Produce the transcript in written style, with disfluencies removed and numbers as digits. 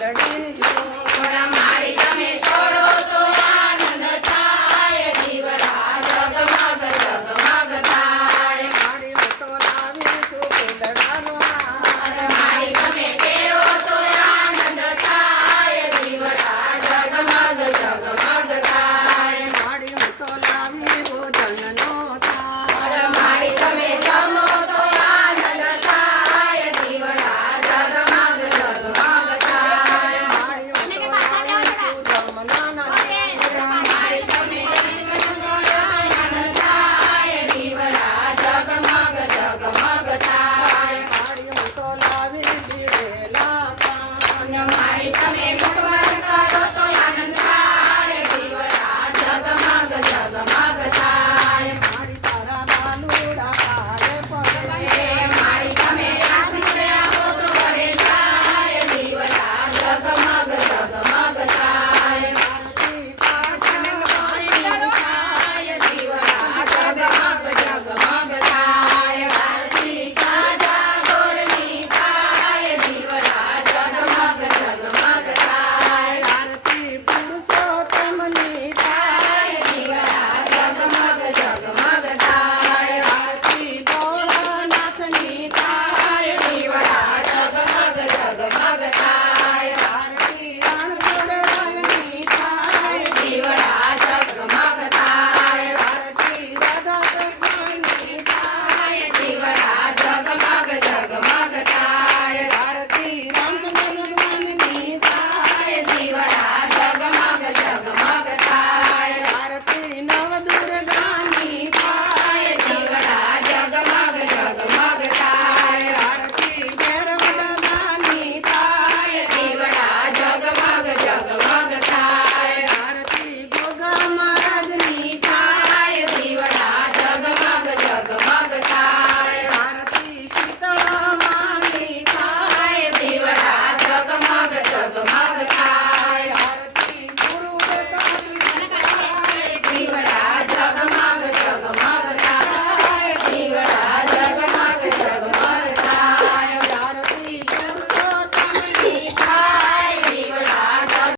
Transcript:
મેલડી છોડ મારી તમે છોડો તો આનંદ થાય દીવડા જગમગ જગમગ થાય મારી હું તો લાવીશું ફૂલડાનો હાર મારી તમે પહેરો તો આનંદ થાય દીવડા જગમગ જગમગ થાય મારી હું તો લાવી ભોજનનો થાળ મારી તમે જમો તો આનંદ થાય દીવડા જગમગ જગમગ થાય મારી હું તો લાવીશું જમનાના મારી તમે જમો તો આનંદ થાય દીવડા જગમગ જગમગ થાય મારી હું તો લાવી દીધેલા પાન મારી તમે